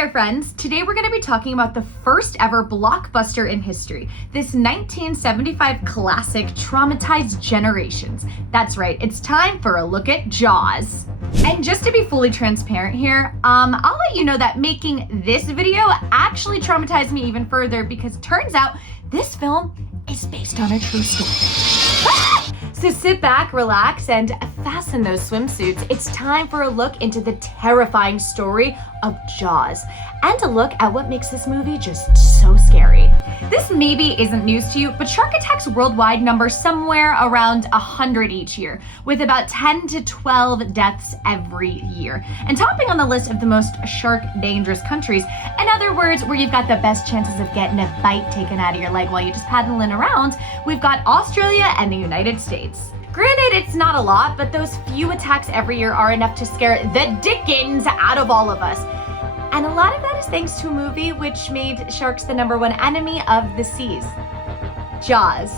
there, friends. Today we're going to be talking about the first ever blockbuster in history, this 1975 classic, Traumatized Generations. That's right, it's time for a look at Jaws. And just to be fully transparent here, I'll let you know that making this video actually traumatized me even further because it turns out this film is based on a true story. So sit back, relax, and fasten those swimsuits. It's time for a look into the terrifying story of Jaws and a look at what makes this movie just so scary. This maybe isn't news to you, but shark attacks worldwide number somewhere around 100 each year, with about 10 to 12 deaths every year. And topping on the list of the most shark dangerous countries, in other words, where you've got the best chances of getting a bite taken out of your leg while you're just paddling around, we've got Australia and the United States. Granted, it's not a lot, but those few attacks every year are enough to scare the dickens out of all of us. And a lot of that is thanks to a movie which made sharks the #1 enemy of the seas, Jaws.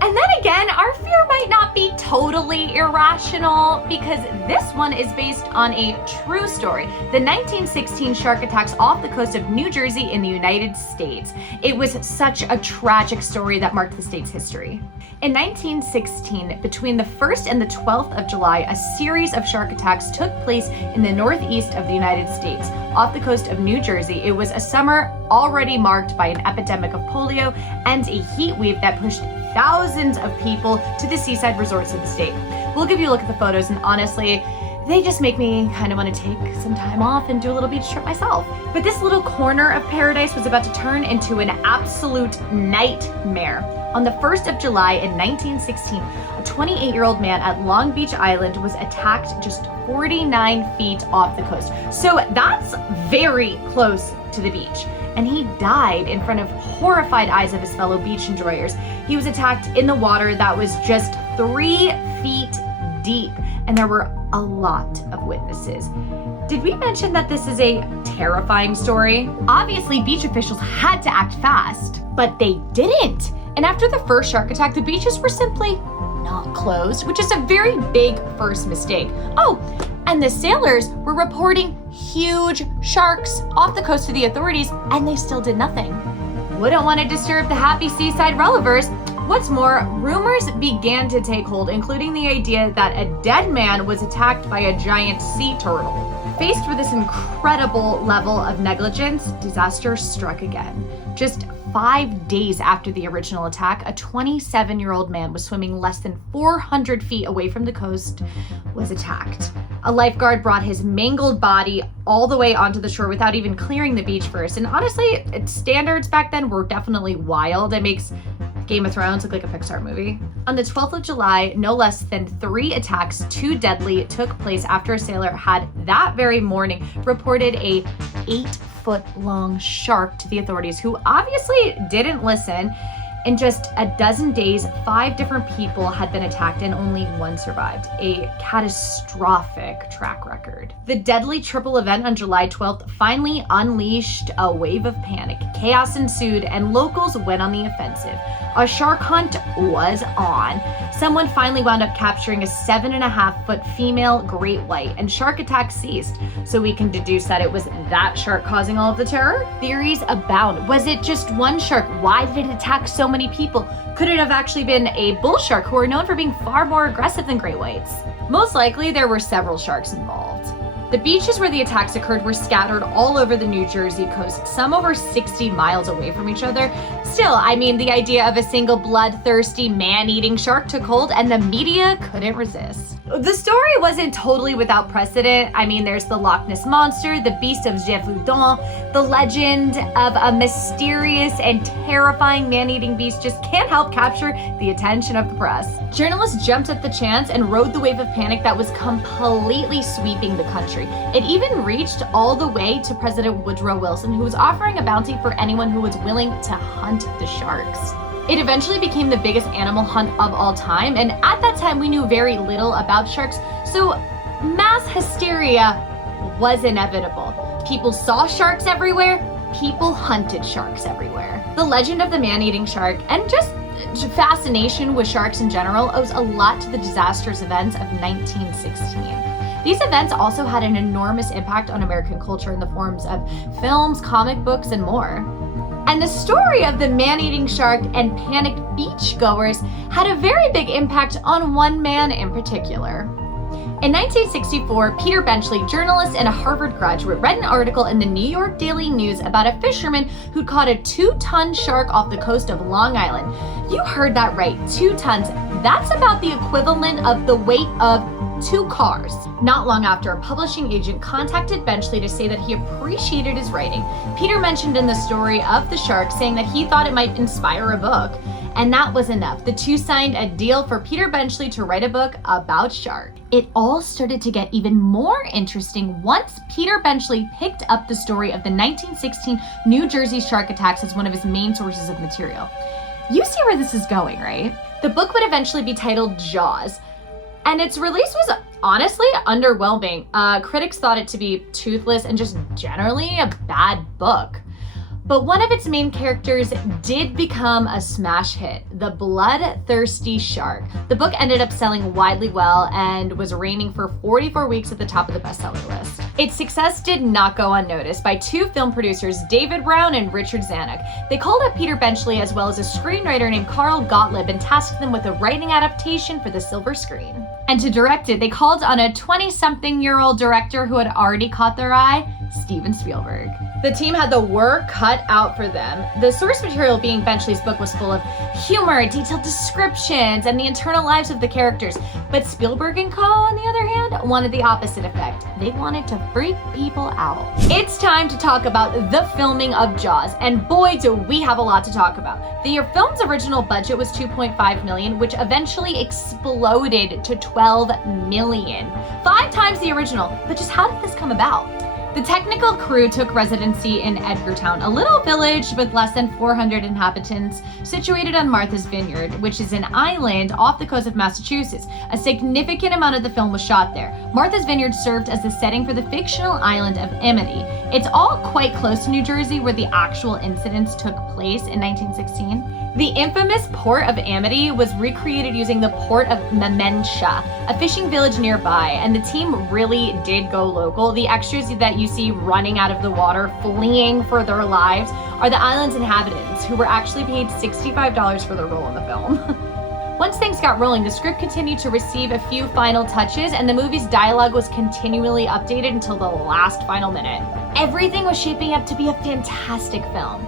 And then again, our fear might not be totally irrational because this one is based on a true story. The 1916 shark attacks off the coast of New Jersey in the United States. It was such a tragic story that marked the state's history. In 1916, between the 1st and the 12th of July, a series of shark attacks took place in the northeast of the United States, off the coast of New Jersey. It was a summer already marked by an epidemic of polio and a heat wave that pushed thousands of people to the seaside resorts of the state. We'll give you a look at the photos, and honestly, they just make me kind of want to take some time off and do a little beach trip myself. But this little corner of paradise was about to turn into an absolute nightmare. On the 1st of July in 1916, a 28-year-old man at Long Beach Island was attacked just 49 feet off the coast. So that's very close to the beach. And he died in front of horrified eyes of his fellow beach enjoyers. He was attacked in the water that was just 3 feet deep, and there were a lot of witnesses. Did we mention that this is a terrifying story? Obviously, beach officials had to act fast, but they didn't. And after the first shark attack, the beaches were simply not closed, which is a very big first mistake. Oh, and the sailors were reporting huge sharks off the coast to the authorities, and they still did nothing. Wouldn't want to disturb the happy seaside relevers. What's more, rumors began to take hold, including the idea that a dead man was attacked by a giant sea turtle. Faced with this incredible level of negligence, disaster struck again. Just 5 days after the original attack, a 27-year-old man was swimming less than 400 feet away from the coast was attacked. A lifeguard brought his mangled body all the way onto the shore without even clearing the beach first. And honestly, standards back then were definitely wild. It makes Game of Thrones look like a Pixar movie. On the 12th of July, no less than 3 attacks, 2 deadly, took place after a sailor had that very morning reported a 8-foot-long shark to the authorities, who obviously didn't listen. In just a dozen days, 5 different people had been attacked and only 1 survived. A catastrophic track record. The deadly triple event on July 12th finally unleashed a wave of panic. Chaos ensued and locals went on the offensive. A shark hunt was on. Someone finally wound up capturing a 7.5-foot female great white, and shark attacks ceased. So we can deduce that it was that shark causing all of the terror? Theories abound. Was it just one shark? Why did it attack so many people? Could it have actually been a bull shark, who are known for being far more aggressive than great whites? Most likely, there were several sharks involved. The beaches where the attacks occurred were scattered all over the New Jersey coast, some over 60 miles away from each other. Still, I mean, the idea of a single bloodthirsty man-eating shark took hold, and the media couldn't resist. The story wasn't totally without precedent. I mean, there's the Loch Ness Monster, the Beast of Gévaudan, the legend of a mysterious and terrifying man-eating beast just can't help capture the attention of the press. Journalists jumped at the chance and rode the wave of panic that was completely sweeping the country. It even reached all the way to President Woodrow Wilson, who was offering a bounty for anyone who was willing to hunt the sharks. It eventually became the biggest animal hunt of all time, and at that time we knew very little about sharks, so mass hysteria was inevitable. People saw sharks everywhere, people hunted sharks everywhere. The legend of the man-eating shark, and just fascination with sharks in general, owes a lot to the disastrous events of 1916. These events also had an enormous impact on American culture in the forms of films, comic books, and more. And the story of the man-eating shark and panicked beachgoers had a very big impact on one man in particular. In 1964, Peter Benchley, journalist and a Harvard graduate, read an article in the New York Daily News about a fisherman who'd caught a 2-ton shark off the coast of Long Island. You heard that right, 2 tons. That's about the equivalent of the weight of 2 cars. Not long after, a publishing agent contacted Benchley to say that he appreciated his writing. Peter mentioned in the story of the shark, saying that he thought it might inspire a book. And that was enough. The two signed a deal for Peter Benchley to write a book about sharks. It all started to get even more interesting once Peter Benchley picked up the story of the 1916 New Jersey shark attacks as one of his main sources of material. You see where this is going, right? The book would eventually be titled Jaws, and its release was honestly underwhelming. Critics thought it to be toothless and just generally a bad book. But one of its main characters did become a smash hit, the bloodthirsty shark. The book ended up selling widely well and was reigning for 44 weeks at the top of the bestseller list. Its success did not go unnoticed by 2 film producers, David Brown and Richard Zanuck. They called up Peter Benchley as well as a screenwriter named Carl Gottlieb and tasked them with a writing adaptation for the silver screen. And to direct it, they called on a 20-something-year-old director who had already caught their eye, Steven Spielberg. The team had the work cut out for them. The source material being Benchley's book was full of humor, detailed descriptions, and the internal lives of the characters. But Spielberg and co, on the other hand, wanted the opposite effect. They wanted to freak people out. It's time to talk about the filming of Jaws, and boy do we have a lot to talk about. The film's original budget was $2.5 million, which eventually exploded to $12 million. 5 times the original. But just how did this come about? The technical crew took residency in Edgartown, a little village with less than 400 inhabitants, situated on Martha's Vineyard, which is an island off the coast of Massachusetts. A significant amount of the film was shot there. Martha's Vineyard served as the setting for the fictional island of Amity. It's all quite close to New Jersey, where the actual incidents took place in 1916. The infamous port of Amity was recreated using the port of Mementia, a fishing village nearby, and the team really did go local. The extras that you see running out of the water, fleeing for their lives, are the island's inhabitants, who were actually paid $65 for their role in the film. Once things got rolling, the script continued to receive a few final touches, and the movie's dialogue was continually updated until the last final minute. Everything was shaping up to be a fantastic film.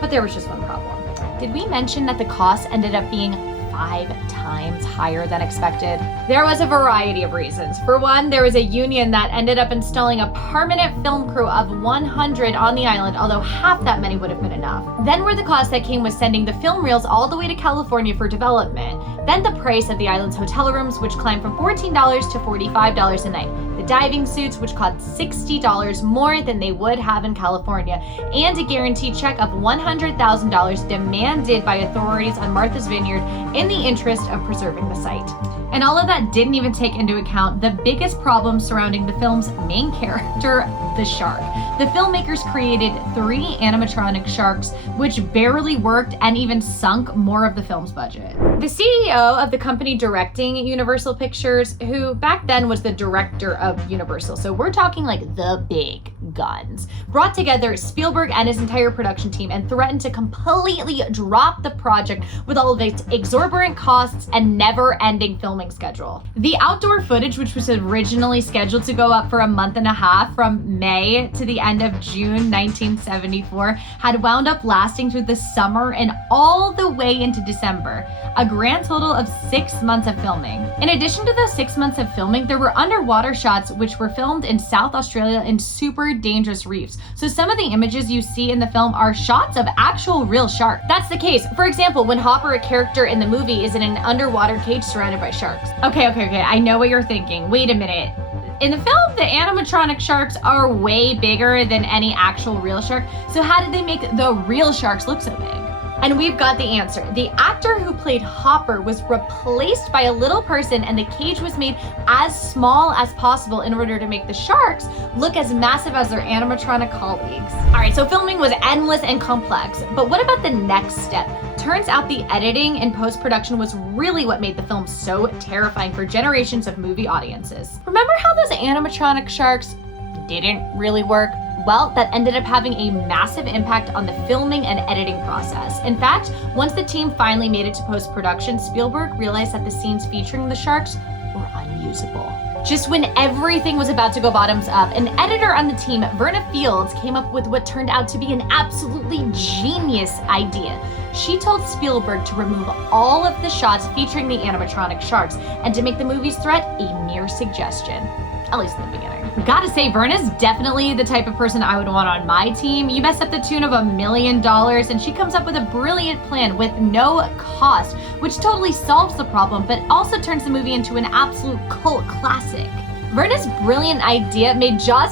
But there was just one problem. Did we mention that the cost ended up being 5 times higher than expected? There was a variety of reasons. For one, there was a union that ended up installing a permanent film crew of 100 on the island, although half that many would have been enough. Then were the costs that came with sending the film reels all the way to California for development. Then the price of the island's hotel rooms, which climbed from $14 to $45 a night. The diving suits, which cost $60 more than they would have in California, and a guaranteed check of $100,000 demanded by authorities on Martha's Vineyard in the interest of preserving the site. And all of that didn't even take into account the biggest problem surrounding the film's main character, the shark. The filmmakers created 3 animatronic sharks, which barely worked and even sunk more of the film's budget. The CEO of the company directing Universal Pictures, who back then was the director of Universal, so we're talking like the big guns, brought together Spielberg and his entire production team and threatened to completely drop the project with all of its exorbitant costs and never-ending filming schedule. The outdoor footage, which was originally scheduled to go up for a month and a half from May to the end of June 1974, had wound up lasting through the summer and all the way into December, a grand total of 6 months of filming. In addition to those 6 months of filming, there were underwater shots which were filmed in South Australia in super dangerous reefs. So some of the images you see in the film are shots of actual real sharks. That's the case. For example, when Hopper, a character in the movie, is in an underwater cage surrounded by sharks. Okay, I know what you're thinking. Wait a minute. In the film, the animatronic sharks are way bigger than any actual real shark. So how did they make the real sharks look so big? And we've got the answer. The actor who played Hopper was replaced by a little person, and the cage was made as small as possible in order to make the sharks look as massive as their animatronic colleagues. All right, so filming was endless and complex, but what about the next step? turns out the editing and post-production was really what made the film so terrifying for generations of movie audiences. Remember how those animatronic sharks didn't really work? Well, that ended up having a massive impact on the filming and editing process. In fact, once the team finally made it to post-production, Spielberg realized that the scenes featuring the sharks were unusable. Just when everything was about to go bottoms up, an editor on the team, Verna Fields, came up with what turned out to be an absolutely genius idea. She told Spielberg to remove all of the shots featuring the animatronic sharks and to make the movie's threat a mere suggestion. At least in the beginning. Gotta say, Verna's definitely the type of person I would want on my team. You mess up the tune of $1 million and she comes up with a brilliant plan with no cost, which totally solves the problem, but also turns the movie into an absolute cult classic. Verna's brilliant idea made Jaws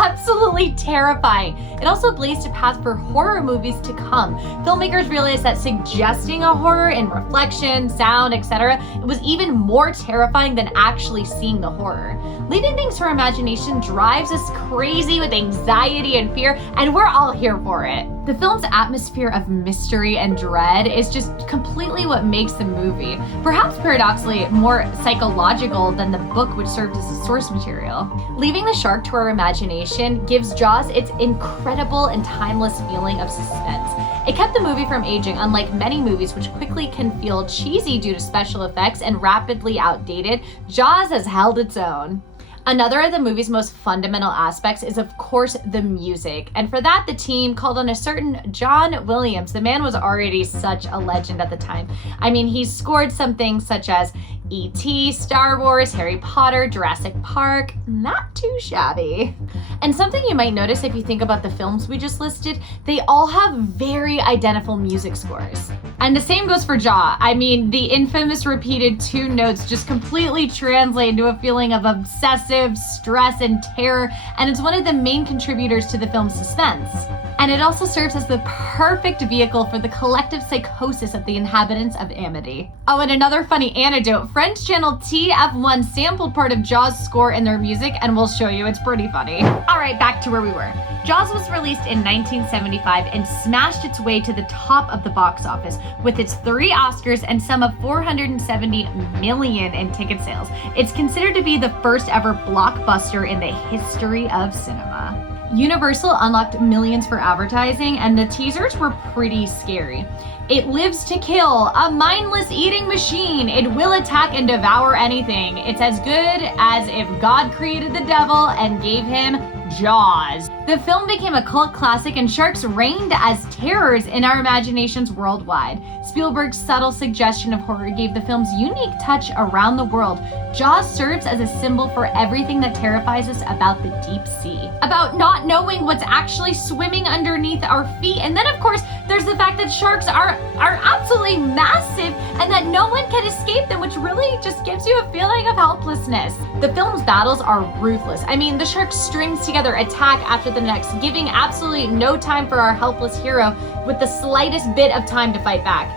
absolutely terrifying. It also blazed a path for horror movies to come. Filmmakers realized that suggesting a horror in reflection, sound, etc., was even more terrifying than actually seeing the horror. Leaving things to our imagination drives us crazy with anxiety and fear, and we're all here for it. The film's atmosphere of mystery and dread is just completely what makes the movie, perhaps paradoxically, more psychological than the book which served as the source material. Leaving the shark to our imagination gives Jaws its incredible and timeless feeling of suspense. It kept the movie from aging, unlike many movies which quickly can feel cheesy due to special effects and rapidly outdated. Jaws has held its own. Another of the movie's most fundamental aspects is, of course, the music. And for that, the team called on a certain John Williams. The man was already such a legend at the time. I mean, he scored some things such as E.T., Star Wars, Harry Potter, Jurassic Park. Not too shabby. And something you might notice if you think about the films we just listed, they all have very identical music scores. And the same goes for Jaw. I mean, the infamous repeated two notes just completely translate into a feeling of obsessive stress and terror, and it's one of the main contributors to the film's suspense. And it also serves as the perfect vehicle for the collective psychosis of the inhabitants of Amity. Oh, and another funny anecdote, French channel TF1 sampled part of Jaws' score in their music, and we'll show you, it's pretty funny. All right, back to where we were. Jaws was released in 1975 and smashed its way to the top of the box office with its 3 Oscars and some of $470 million in ticket sales. It's considered to be the first ever blockbuster in the history of cinema. Universal unlocked millions for advertising, and the teasers were pretty scary. It lives to kill, a mindless eating machine. It will attack and devour anything. It's as good as if God created the devil and gave him Jaws. The film became a cult classic, and sharks reigned as terrors in our imaginations worldwide. Spielberg's subtle suggestion of horror gave the film's unique touch around the world. Jaws serves as a symbol for everything that terrifies us about the deep sea, about not knowing what's actually swimming underneath our feet. And then, of course, there's the fact that sharks are absolutely massive and that no one can escape them, which really just gives you a feeling of helplessness. The film's battles are ruthless. I mean, the shark strings together attack after the next, giving absolutely no time for our helpless hero with the slightest bit of time to fight back.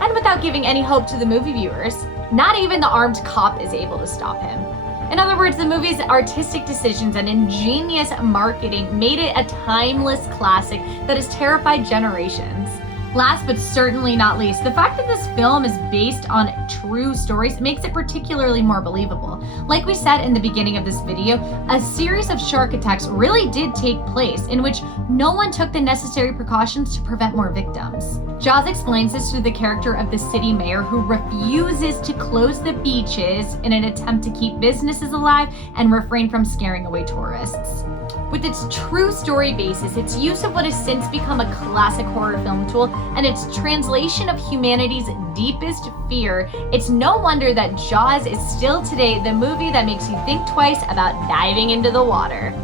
And without giving any hope to the movie viewers, not even the armed cop is able to stop him. In other words, the movie's artistic decisions and ingenious marketing made it a timeless classic that has terrified generations. Last but certainly not least, the fact that this film is based on true stories makes it particularly more believable. Like we said in the beginning of this video, a series of shark attacks really did take place in which no one took the necessary precautions to prevent more victims. Jaws explains this through the character of the city mayor who refuses to close the beaches in an attempt to keep businesses alive and refrain from scaring away tourists. With its true story basis, its use of what has since become a classic horror film tool, and its translation of humanity's deepest fear, it's no wonder that Jaws is still today the movie that makes you think twice about diving into the water.